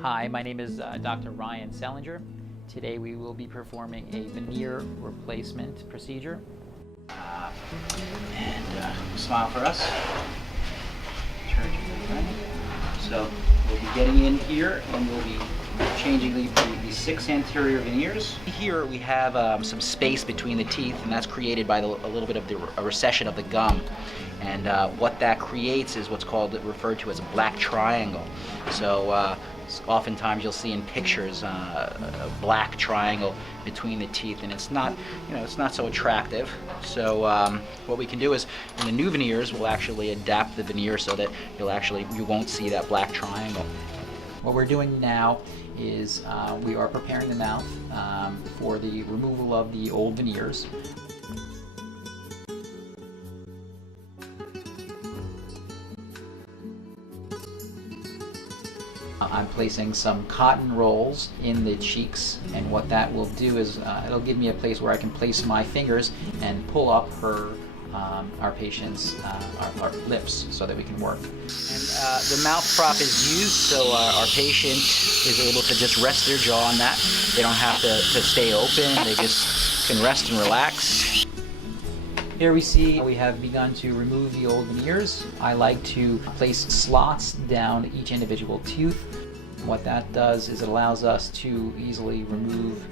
Hi, my name is Dr. Ryan Selinger. Today we will be performing a veneer replacement procedure. Smile for us. So we'll be getting in here and we'll be changing the 6 anterior veneers. Here we have some space between the teeth, and that's created by a little bit of a recession of the gum. And what that creates is what's referred to as a black triangle. So oftentimes you'll see in pictures a black triangle between the teeth, and it's not so attractive. So what we can do is, in the new veneers, we'll actually adapt the veneer so that you won't see that black triangle. What we're doing now is we are preparing the mouth for the removal of the old veneers. I'm placing some cotton rolls in the cheeks, and what that will do is it'll give me a place where I can place my fingers and pull up our patient's our lips so that we can work. And the mouth prop is used so our patient is able to just rest their jaw on that. They don't have to stay open, they just can rest and relax. Here we see we have begun to remove the old veneers. I like to place slots down each individual tooth. What that does is it allows us to easily remove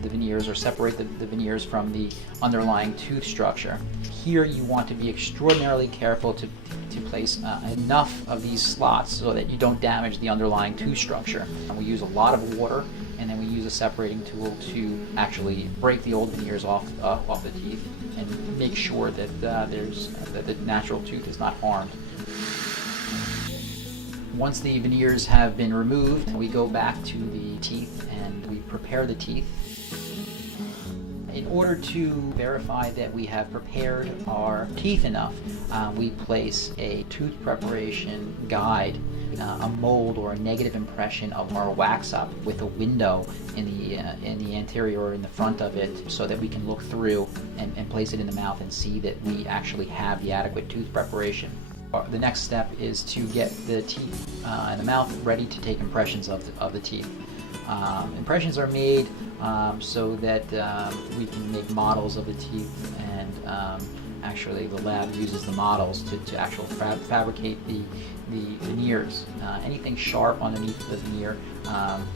the veneers or separate the veneers from the underlying tooth structure. Here you want to be extraordinarily careful to place enough of these slots so that you don't damage the underlying tooth structure. We use a lot of water, and then we use a separating tool to actually break the old veneers off the teeth and make sure that that the natural tooth is not harmed. Once the veneers have been removed, we go back to the teeth and we prepare the teeth. In order to verify that we have prepared our teeth enough, we place a tooth preparation guide, a mold or a negative impression of our wax up with a window in the anterior or in the front of it, so that we can look through and place it in the mouth and see that we actually have the adequate tooth preparation. The next step is to get the teeth and the mouth ready to take impressions of the teeth. Impressions are made so that we can make models of the teeth, and actually the lab uses the models to actually fabricate the veneers. Anything sharp underneath the veneer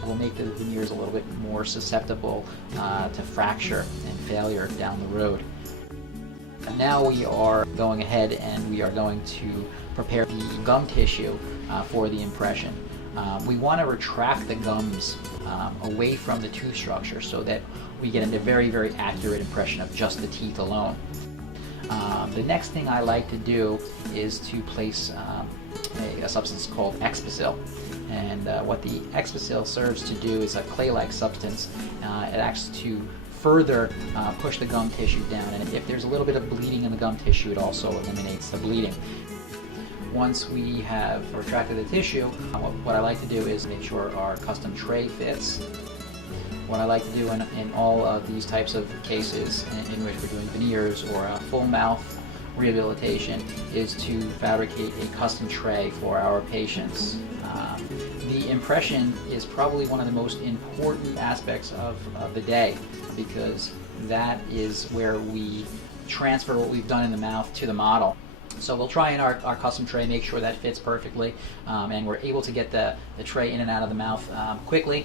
will make the veneers a little bit more susceptible to fracture and failure down the road. And now we are going ahead and we are going to prepare the gum tissue for the impression. We want to retract the gums away from the tooth structure so that we get a very, very accurate impression of just the teeth alone. The next thing I like to do is to place a substance called X-Bacil. And what the X-Bacil serves to do is a clay-like substance. It acts to further push the gum tissue down, and if there's a little bit of bleeding in the gum tissue, it also eliminates the bleeding. Once we have retracted the tissue, what I like to do is make sure our custom tray fits. What I like to do in all of these types of cases in which we're doing veneers or a full mouth rehabilitation is to fabricate a custom tray for our patients. The impression is probably one of the most important aspects of the day, because that is where we transfer what we've done in the mouth to the model. So we'll try in our custom tray, make sure that fits perfectly, and we're able to get the tray in and out of the mouth quickly.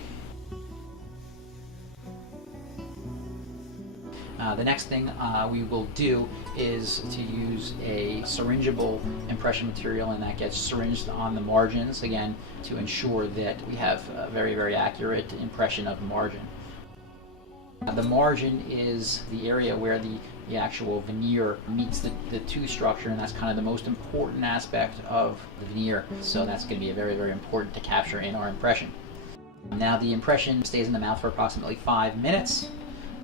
The next thing we will do is to use a syringeable impression material, and that gets syringed on the margins, again, to ensure that we have a very, very accurate impression of the margin. The margin is the area where the actual veneer meets the tooth structure, and that's kind of the most important aspect of the veneer. So that's going to be very, very important to capture in our impression. Now the impression stays in the mouth for approximately 5 minutes.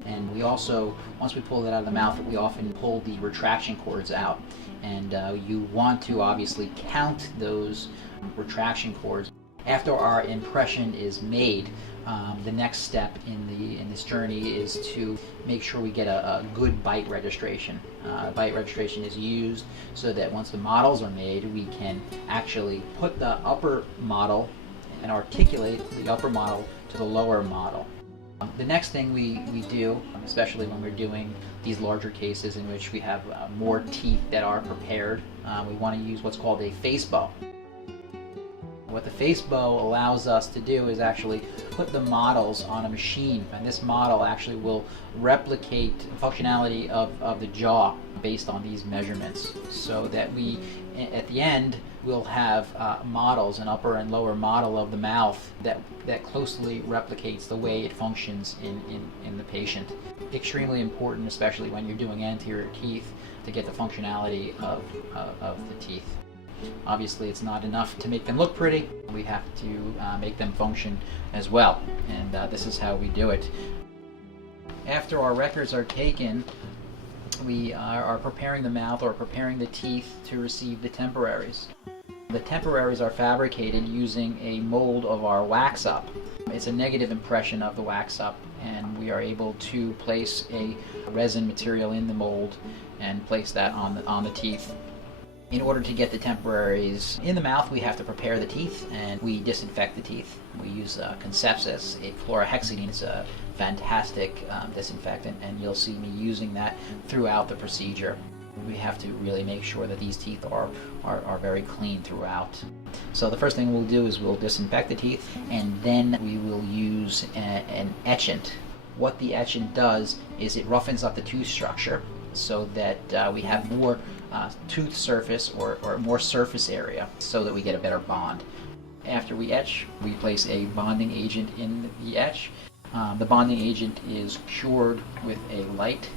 And we also, once we pull it out of the mouth, we often pull the retraction cords out. And you want to obviously count those retraction cords. After our impression is made, the next step in this journey is to make sure we get a good bite registration. Bite registration is used so that once the models are made, we can actually put the upper model and articulate the upper model to the lower model. The next thing we do, especially when we're doing these larger cases in which we have more teeth that are prepared, we want to use what's called a face bow. What the face bow allows us to do is actually put the models on a machine, and this model actually will replicate the functionality of the jaw based on these measurements, so that we, at the end, will have models, an upper and lower model of the mouth that closely replicates the way it functions in the patient. Extremely important, especially when you're doing anterior teeth, to get the functionality of the teeth. Obviously, it's not enough to make them look pretty. We have to make them function as well, and this is how we do it. After our records are taken, we are preparing the mouth or preparing the teeth to receive the temporaries. The temporaries are fabricated using a mold of our wax up. It's a negative impression of the wax up, and we are able to place a resin material in the mold and place that on the teeth. In order to get the temporaries in the mouth, we have to prepare the teeth, and we disinfect the teeth. We use Conceptus, a chlorhexidine. It's a fantastic disinfectant, and you'll see me using that throughout the procedure. We have to really make sure that these teeth are very clean throughout. So the first thing we'll do is we'll disinfect the teeth, and then we will use an etchant. What the etchant does is it roughens up the tooth structure so that we have more tooth surface or more surface area, so that we get a better bond. After we etch, we place a bonding agent in the etch. The bonding agent is cured with a light,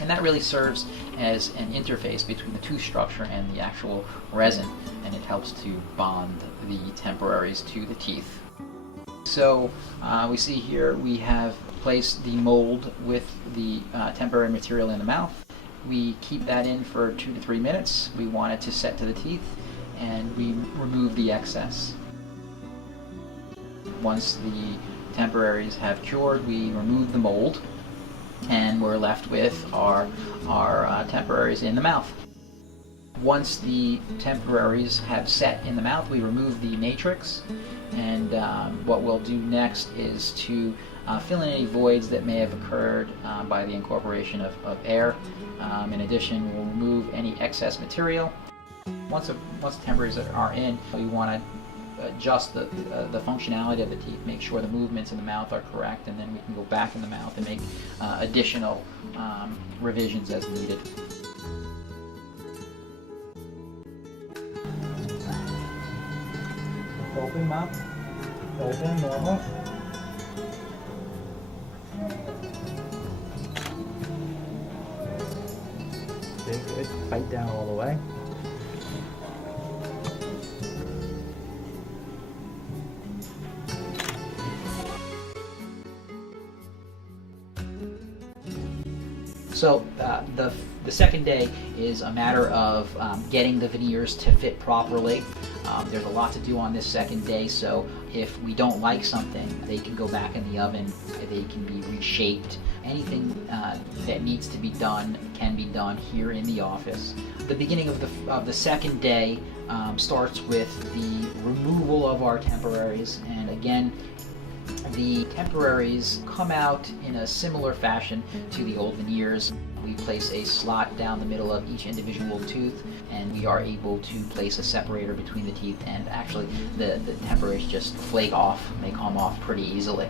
and that really serves as an interface between the tooth structure and the actual resin, and it helps to bond the temporaries to the teeth. So we see here we have placed the mold with the temporary material in the mouth. We keep that in for 2 to 3 minutes. We want it to set to the teeth, and we remove the excess. Once the temporaries have cured, we remove the mold, and we're left with our temporaries in the mouth. Once the temporaries have set in the mouth, we remove the matrix, and what we'll do next is to fill in any voids that may have occurred by the incorporation of air. In addition, we'll remove any excess material. Once the temporaries are in, we want to adjust the functionality of the teeth, make sure the movements in the mouth are correct, and then we can go back in the mouth and make additional revisions as needed. Open mouth, open, normal. Okay, good. Bite down all the way. So the second day is a matter of getting the veneers to fit properly. There's a lot to do on this second day, so if we don't like something, they can go back in the oven, they can be reshaped. Anything that needs to be done can be done here in the office. The beginning of the second day starts with the removal of our temporaries, and again, the temporaries come out in a similar fashion to the old veneers. We place a slot down the middle of each individual tooth, and we are able to place a separator between the teeth, and actually the temporaries just flake off. They come off pretty easily.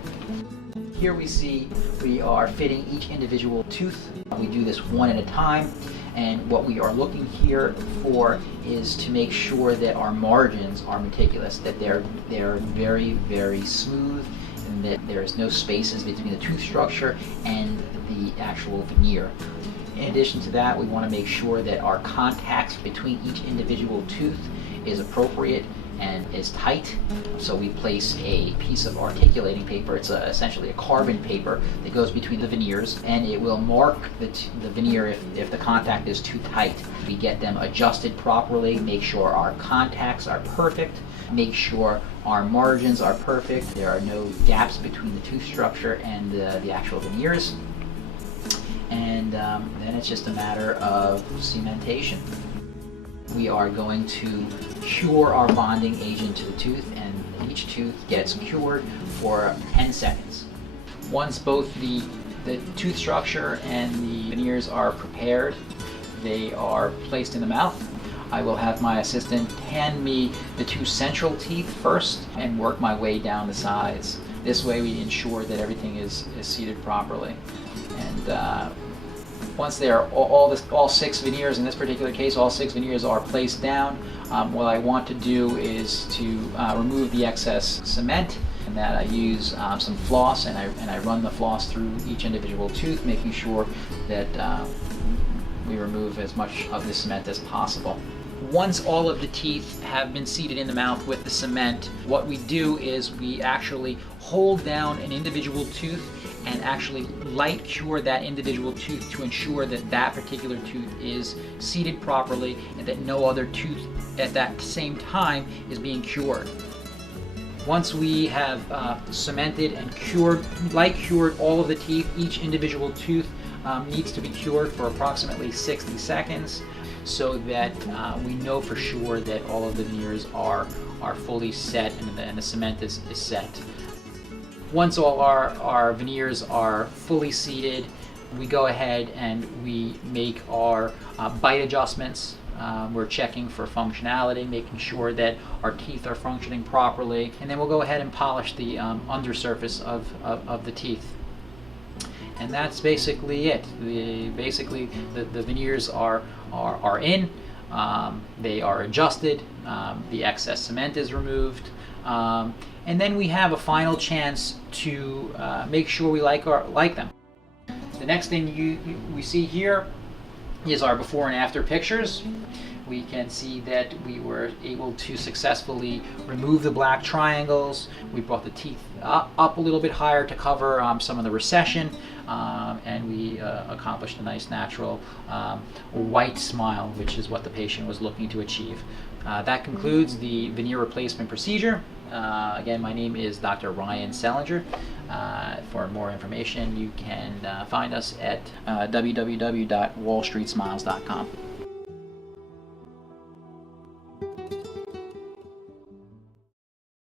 Here we see we are fitting each individual tooth. We do this one at a time, and what we are looking here for is to make sure that our margins are meticulous, that they're very, very smooth, and that there's no spaces between the tooth structure and the actual veneer. In addition to that, we want to make sure that our contacts between each individual tooth is appropriate and is tight. So we place a piece of articulating paper. It's essentially a carbon paper that goes between the veneers, and it will mark the veneer if the contact is too tight. We get them adjusted properly, make sure our contacts are perfect, make sure our margins are perfect, there are no gaps between the tooth structure and the actual veneers. And then it's just a matter of cementation. We are going to cure our bonding agent to the tooth, and each tooth gets cured for 10 seconds. Once both the tooth structure and the veneers are prepared, they are placed in the mouth. I will have my assistant hand me the 2 central teeth first and work my way down the sides. This way we ensure that everything is seated properly. And once they are all 6 veneers, in this particular case, all 6 veneers are placed down, what I want to do is to remove the excess cement, and that I use some floss, and I run the floss through each individual tooth, making sure that we remove as much of the cement as possible. Once all of the teeth have been seated in the mouth with the cement, what we do is we actually hold down an individual tooth and actually light cure that individual tooth to ensure that that particular tooth is seated properly and that no other tooth at that same time is being cured. Once we have cemented and light cured all of the teeth, each individual tooth needs to be cured for approximately 60 seconds so that we know for sure that all of the veneers are fully set and the cement is set. Once all our veneers are fully seated, we go ahead and we make our bite adjustments. We're checking for functionality, making sure that our teeth are functioning properly, and then we'll go ahead and polish the undersurface of the teeth. And that's basically it. Basically, the veneers are in, they are adjusted, the excess cement is removed, and then we have a final chance to make sure we like them. The next thing we see here is our before and after pictures. We can see that we were able to successfully remove the black triangles. We brought the teeth up a little bit higher to cover some of the recession, and we accomplished a nice natural white smile, which is what the patient was looking to achieve. That concludes the veneer replacement procedure. Again, my name is Dr. Ryan Selinger. For more information, you can find us at www.wallstreetsmiles.com.